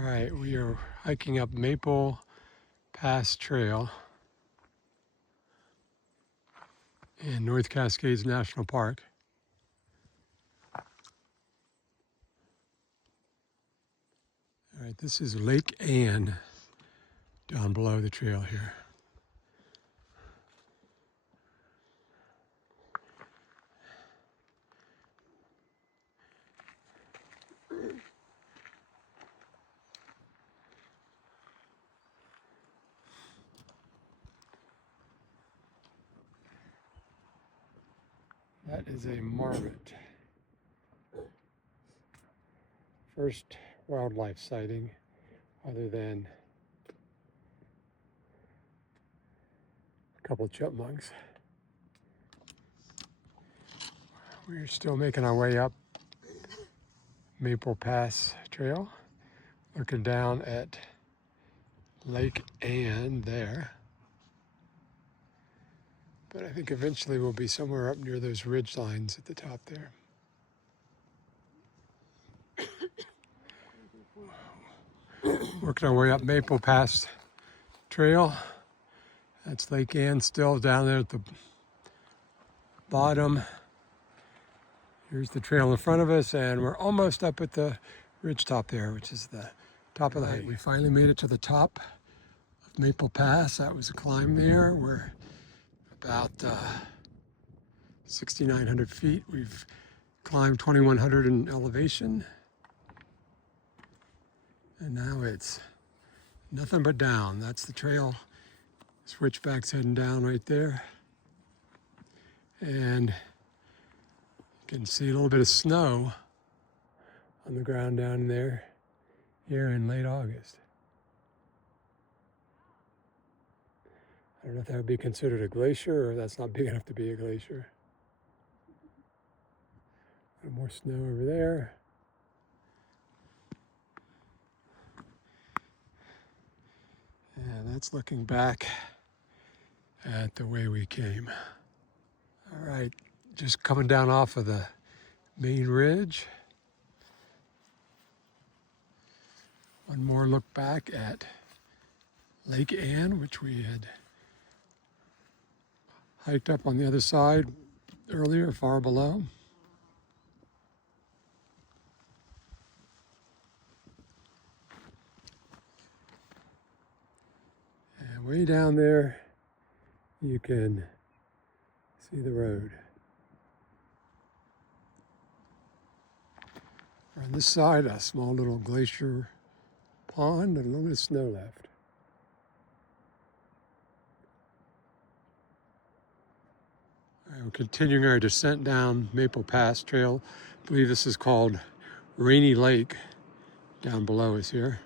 All right, we are hiking up Maple Pass Trail in North Cascades National Park. All right, this is Lake Ann down below the trail here. That is a marmot. First wildlife sighting other than a couple of chipmunks. We're still making our way up Maple Pass Trail, looking down at Lake Ann there. But I think eventually we'll be somewhere up near those ridge lines at the top there. Working our way up Maple Pass Trail. That's Lake Ann still down there at the bottom. Here's the trail in front of us, and we're almost up at the ridge top there, which is the top of the hike. We finally made it to the top of Maple Pass. That was a climb there. We're about 6,900 feet. We've climbed 2,100 in elevation. And now it's nothing but down. That's the trail. Switchback's heading down right there. And you can see a little bit of snow on the ground down there here in late August. I don't know if that would be considered a glacier or if that's not big enough to be a glacier. A little more snow over there. And that's looking back at the way we came. All right, just coming down off of the main ridge. One more look back at Lake Ann, which we had hiked up on the other side earlier, far below. And way down there, you can see the road. On this side, a small little glacier pond and a little bit of snow left. All right, we're continuing our descent down Maple Pass Trail. I believe this is called Rainy Lake down below us here.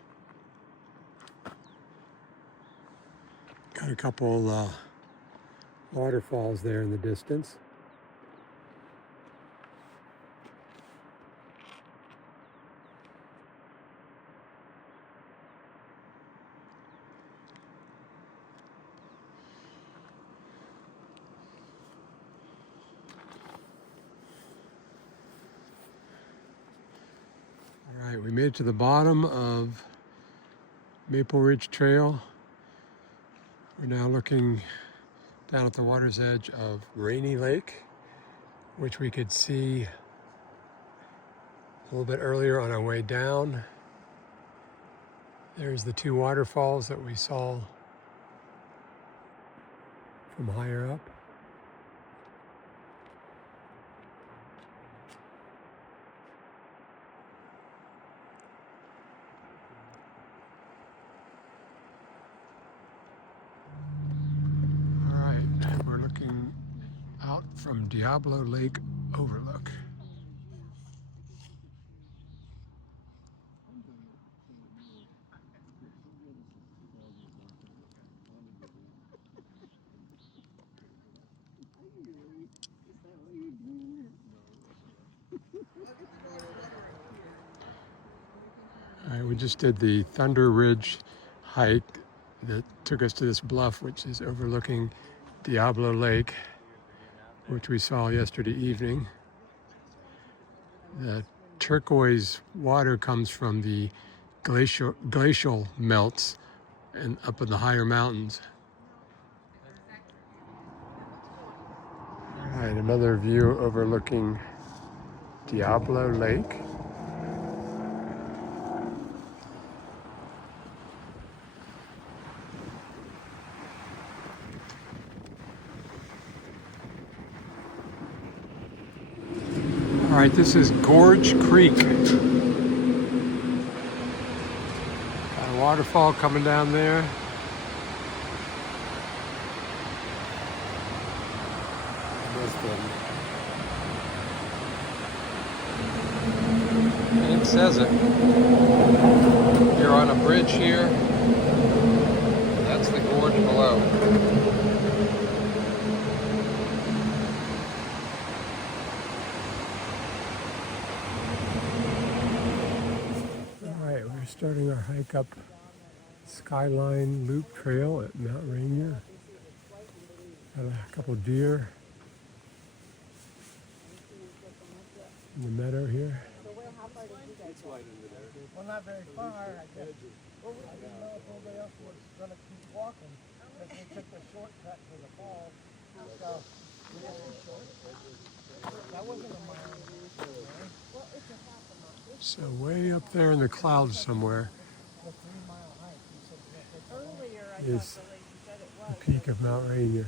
Got a couple waterfalls there in the distance. All right, we made it to the bottom of Maple Ridge Trail. We're now looking down at the water's edge of Rainy Lake, which we could see a little bit earlier on our way down. There's the two waterfalls that we saw from higher up. All right, we're looking out from Diablo Lake Overlook. All right, we just did the Thunder Ridge hike that took us to this bluff, which is overlooking Diablo Lake, which we saw yesterday evening. The turquoise water comes from the glacial melts and up in the higher mountains. All right, another view overlooking Diablo Lake. All right, this is Gorge Creek. Got a waterfall coming down there. And it says it. You're on a bridge here. That's the gorge below. All right, we're starting our hike up Skyline Loop Trail at Mount Rainier. Got a couple deer in the meadow here. Well, not very far, I guess. Well, we didn't know if anybody else was going to keep walking, because we took the shortcut to the falls. So, we just went short. That wasn't a mile. Well, it's a half a mile. So way up there in the clouds somewhere The 3-mile hike, you said that. Earlier, I is thought the lady said it the was. peak of Mount Rainier.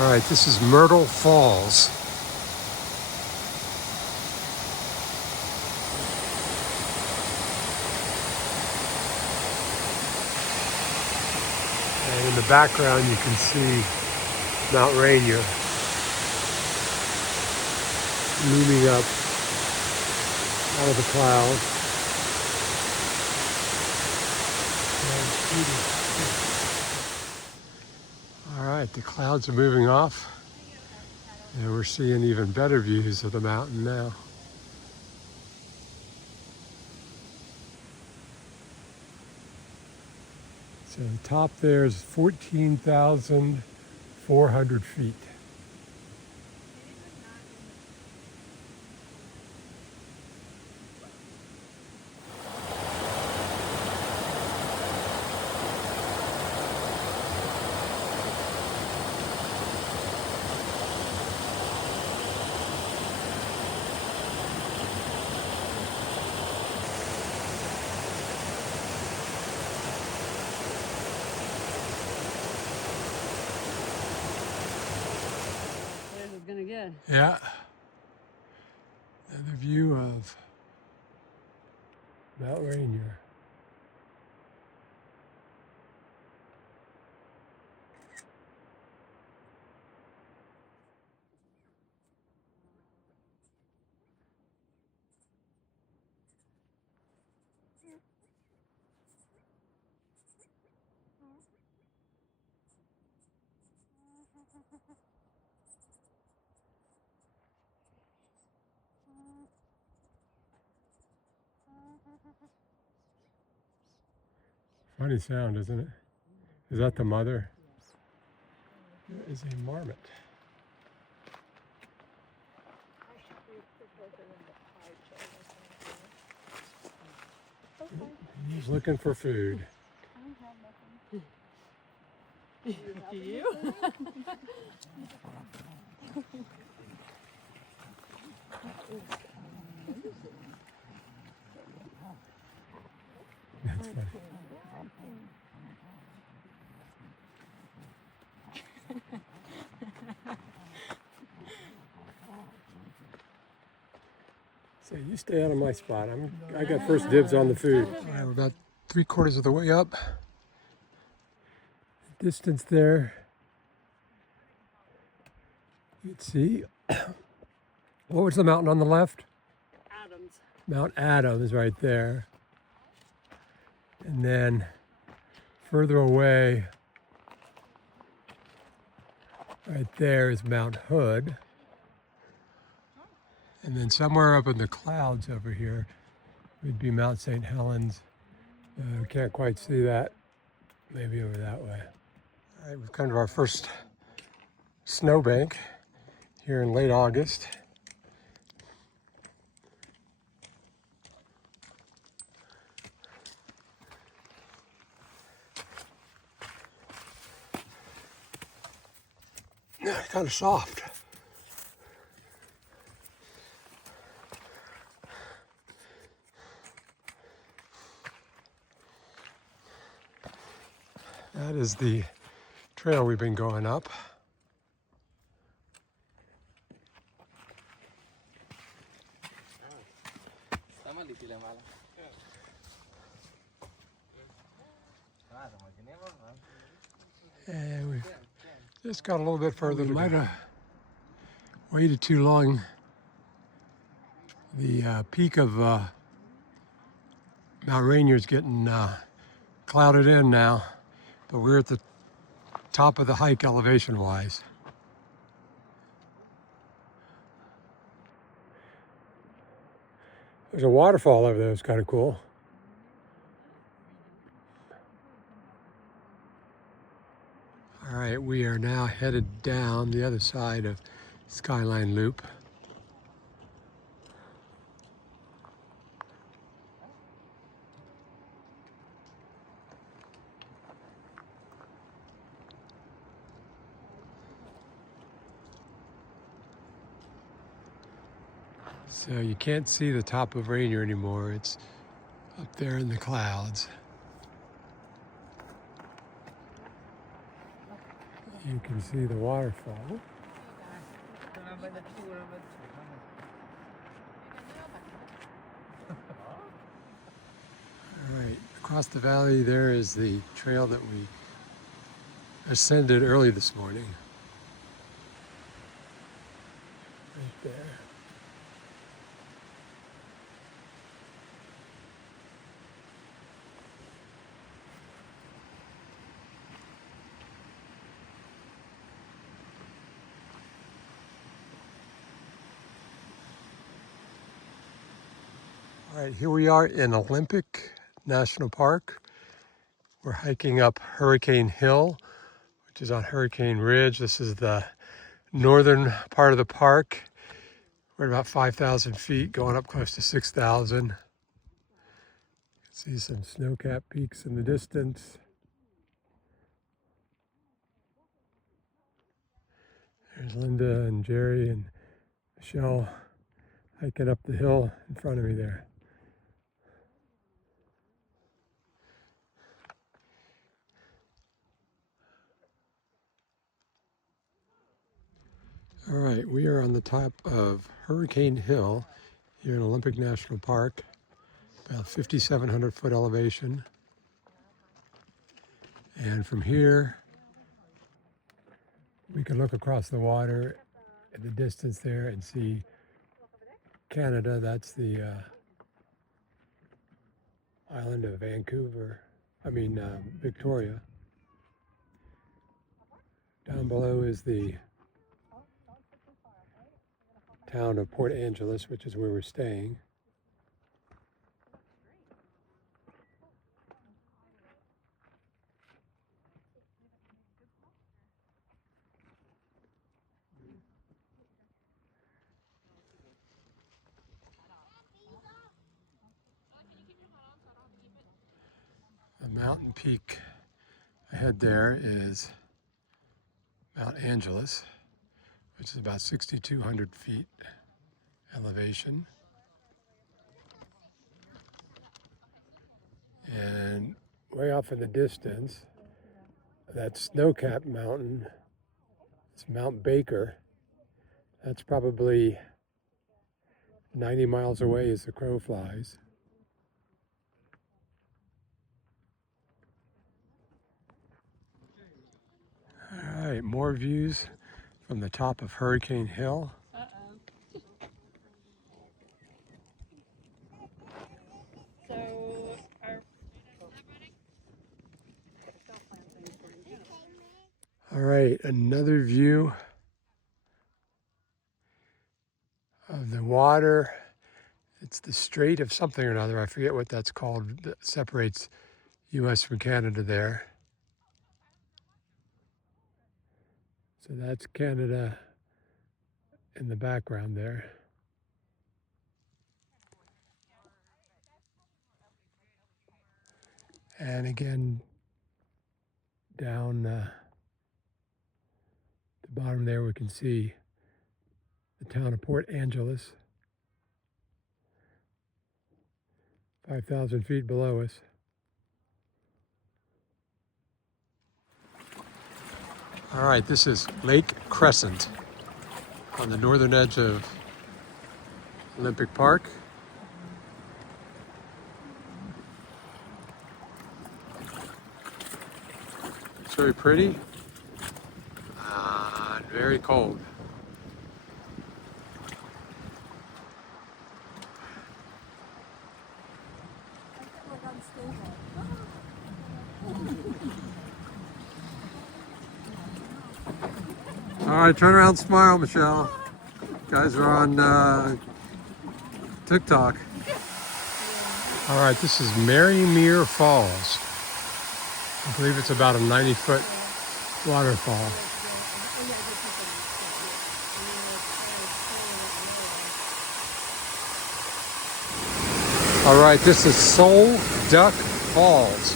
All right, this is Myrtle Falls. And in the background, you can see Mount Rainier looming up out of the clouds. All right, the clouds are moving off, and we're seeing even better views of the mountain now. So the top there is 14,400 feet. This is gonna get. Yeah. Another view of Mount Rainier. Funny sound, isn't it? Is that the mother? That is a marmot. He's looking for food. Do you? That's funny. So you stay out of my spot. I got first dibs on the food. All right, we're about 3/4 of the way up. Distance there. You can see. What was the mountain on the left? Adams. Mount Adams right there. And then further away, right there is Mount Hood. And then somewhere up in the clouds over here would be Mount St. Helens. We can't quite see that. Maybe over that way. All right, we've come to our first snowbank here in late August. Yeah, kind of soft. That is the trail we've been going up. And we just got a little bit further. We might have waited too long. The peak of Mount Rainier is getting clouded in now, but we're at the top of the hike elevation-wise. There's a waterfall over there that's kind of cool. All right, we are now headed down the other side of Skyline Loop. So you can't see the top of Rainier anymore. It's up there in the clouds. You can see the waterfall. All right, across the valley there is the trail that we ascended early this morning. Right there. All right, here we are in Olympic National Park. We're hiking up Hurricane Hill, which is on Hurricane Ridge. This is the northern part of the park. We're at about 5,000 feet, going up close to 6,000. See some snow-capped peaks in the distance. There's Linda and Jerry and Michelle hiking up the hill in front of me there. All right, we are on the top of Hurricane Hill here in Olympic National Park, about 5,700 foot elevation. And from here, we can look across the water at the distance there and see Canada. That's the island of Victoria. Down below is the town of Port Angeles, which is where we're staying. The mountain peak ahead there is Mount Angeles, which is about 6,200 feet elevation. And way off in the distance, that snow-capped mountain, it's Mount Baker. That's probably 90 miles away as the crow flies. All right, more views from the top of Hurricane Hill. So All right, another view of the water. It's the Strait of something or another. I forget what that's called, that separates U.S. from Canada there. So that's Canada in the background there. And again, down the Bottom there we can see the town of Port Angeles, 5,000 feet below us. All right, this is Lake Crescent on the northern edge of Olympic Park. It's very pretty and very cold. All right, turn around and smile, Michelle. Guys are on TikTok. All right, this is Marymere Falls. I believe it's about a 90-foot waterfall. All right, this is Soul Duck Falls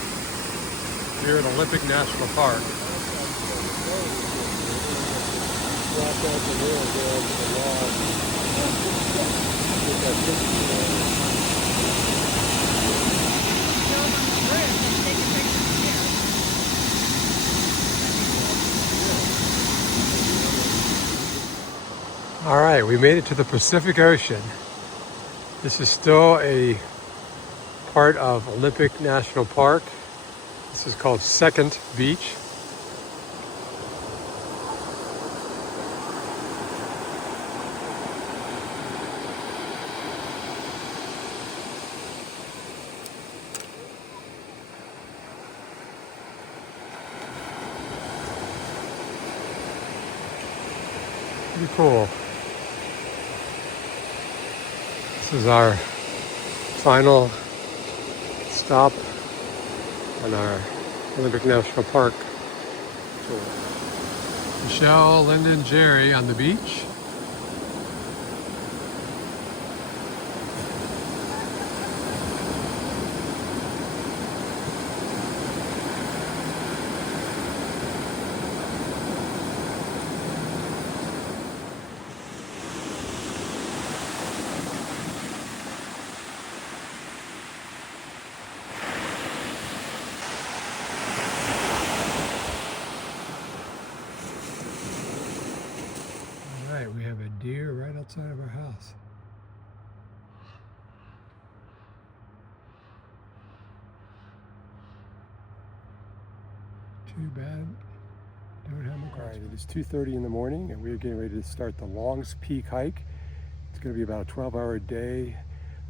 here at Olympic National Park. All right, we made it to the Pacific Ocean. This is still a part of Olympic National Park. This is called Second Beach. Pretty cool. This is our final stop on our Olympic National Park tour. Michelle, Linda, and Jerry on the beach. We have a deer right outside of our house. Too bad. Don't have a car. All right, it is 2:30 in the morning and we're getting ready to start the Longs Peak hike. It's going to be about a 12-hour day,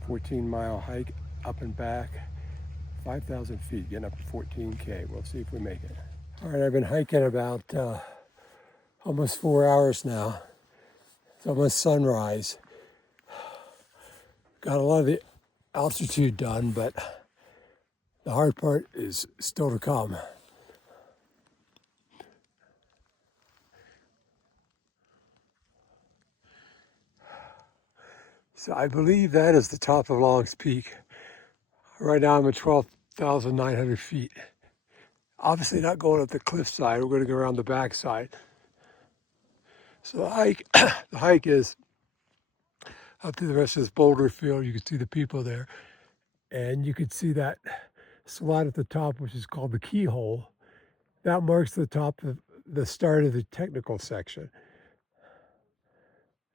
14-mile hike up and back, 5,000 feet, getting up to 14K. We'll see if we make it. All right, I've been hiking about almost 4 hours now. It's almost sunrise. Got a lot of the altitude done, but the hard part is still to come. So I believe that is the top of Longs Peak. Right now I'm at 12,900 feet. Obviously not going up the cliffside, we're going to go around the backside. So the hike is up to the rest of this boulder field. You can see the people there. And you can see that slot at the top, which is called the keyhole. That marks the top of the start of the technical section.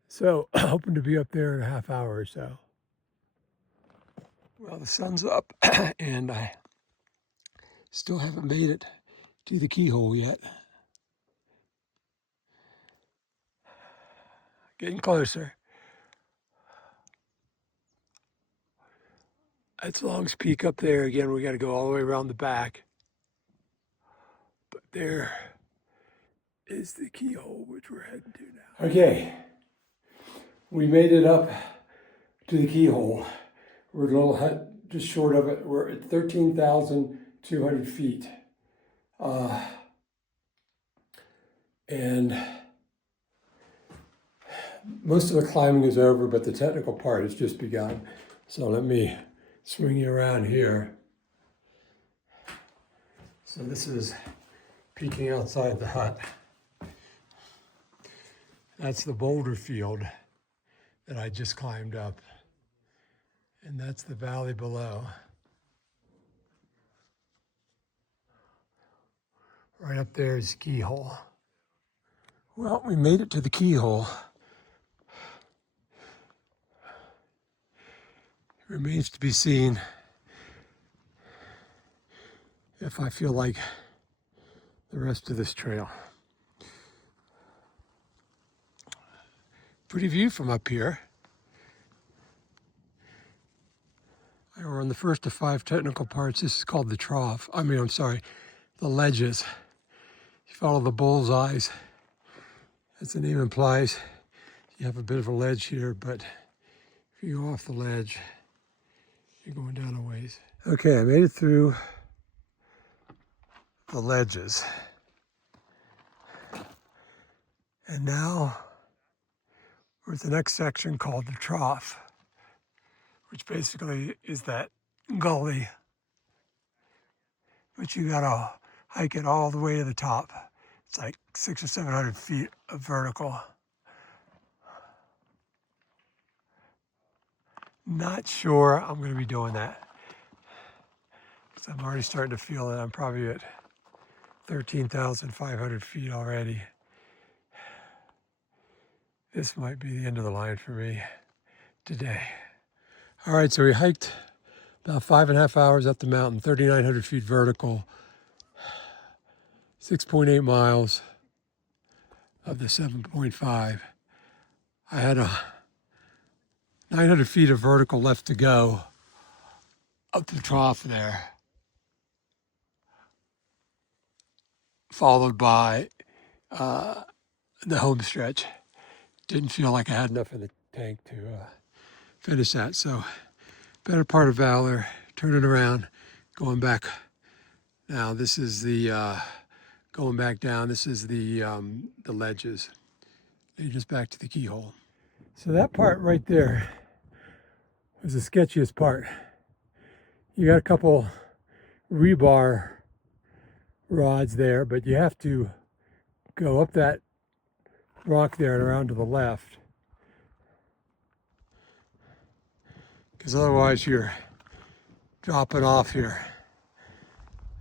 So hoping to be up there in a half hour or so. Well, the sun's up and I still haven't made it to the keyhole yet. Getting closer. That's Longs Peak up there. Again, we got to go all the way around the back. But there is the keyhole, which we're heading to now. Okay, we made it up to the keyhole. We're a little just short of it. We're at 13,200 feet. And most of the climbing is over, but the technical part has just begun. So let me swing you around here. So this is peeking outside the hut. That's the boulder field that I just climbed up. And that's the valley below. Right up there is Keyhole. Well, we made it to the Keyhole. It remains to be seen if I feel like the rest of this trail. Pretty view from up here. We're on the first of 5 technical parts. This is called the trough. The ledges. You follow the bull's eyes, as the name implies. You have a bit of a ledge here, but if you go off the ledge, you're going down a ways. Okay, I made it through the ledges. And now we're at the next section called the trough, which basically is that gully, but you gotta hike it all the way to the top. It's like 600 or 700 feet of vertical. Not sure I'm gonna be doing that, because I'm already starting to feel that I'm probably at 13,500 feet already. This might be the end of the line for me today. All right, so we hiked about 5.5 hours up the mountain, 3,900 feet vertical, 6.8 miles of the 7.5. I had 900 feet of vertical left to go up the trough there, followed by the home stretch. Didn't feel like I had enough in the tank to finish that. So better part of Valor, turning around, going back. Now this is the, going back down, this is the ledges. Lead us back to the Keyhole. So that part right there was the sketchiest part. You got a couple rebar rods there, but you have to go up that rock there and around to the left, because otherwise you're dropping off here.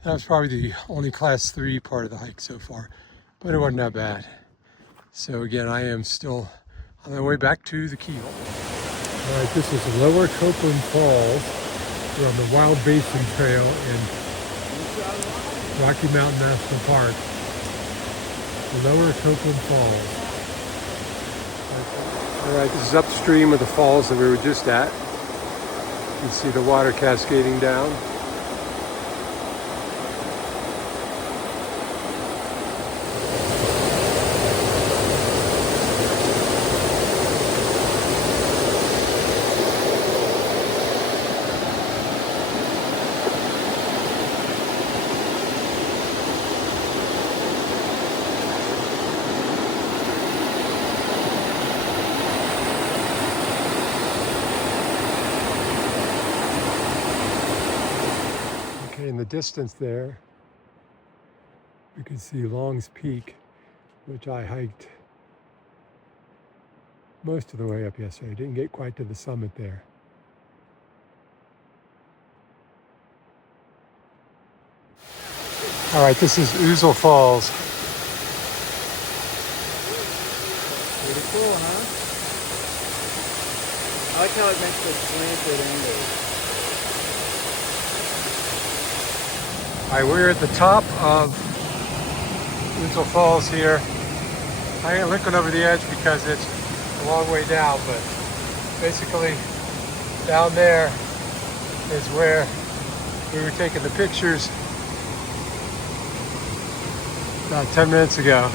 That was probably the only class 3 part of the hike so far, but it wasn't that bad. So again, I am still on my way back to the Keyhole. All right, this is Lower Copeland Falls. We're on the Wild Basin Trail in Rocky Mountain National Park. Lower Copeland Falls. All right, this is upstream of the falls that we were just at. You can see the water cascading down. In the distance there, you can see Long's Peak, which I hiked most of the way up yesterday. Didn't get quite to the summit there. All right, this is Ouzel Falls. Pretty cool, huh? I like how it makes the slanted angles. All right, we're at the top of Ouzel Falls here. I ain't looking over the edge because it's a long way down, but basically down there is where we were taking the pictures about 10 minutes ago.